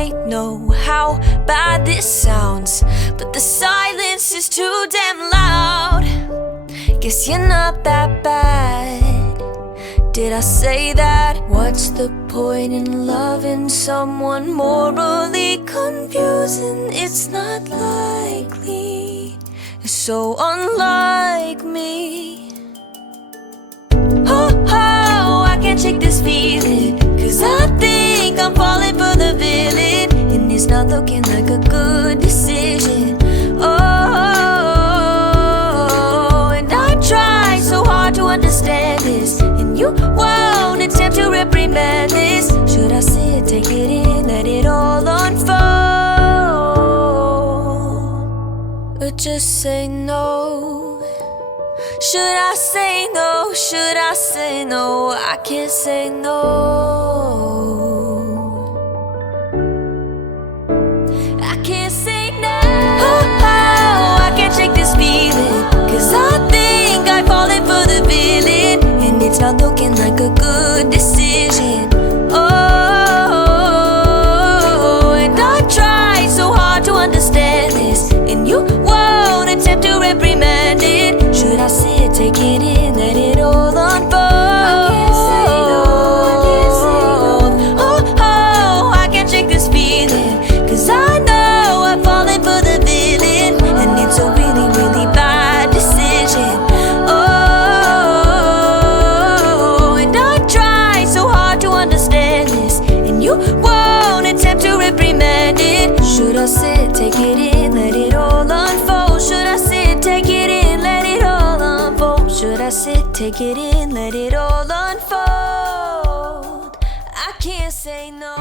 I know how bad this sounds, but the silence is too damn loud. Guess you're not that bad. Did I say that? What's the point in loving someone morally confusing? It's not likely, it's so unlike me. Oh, I can't shake this feeling, 'cause I think I'm falling for the villain, and it's not looking like a good decision. Oh, and I try so hard to understand this, and you won't attempt to reprimand this. Should I see it, take it in, let it all unfold, or just say no? Should I say no? Should I say no? I can't say no. I can't say no. Oh, I can't shake this feeling, 'cause I think I've fallen for the villain, and it's not looking like a good decision. Oh, and I try so hard to understand this, and you won't attempt to reprimand it. Should I sit, take it in, let it all unfold? I can't say no, I can't say no. Oh, I can't shake this feeling, 'cause I know I've fallen for the villain, and it's a really, really bad decision. Oh, and I try so hard to understand this, and you won't attempt to reprimand it. Should I sit, take it in, let it all unfold? Should I sit, take it in, let it all unfold? Should I sit, take it in, let it all unfold? I can't say no.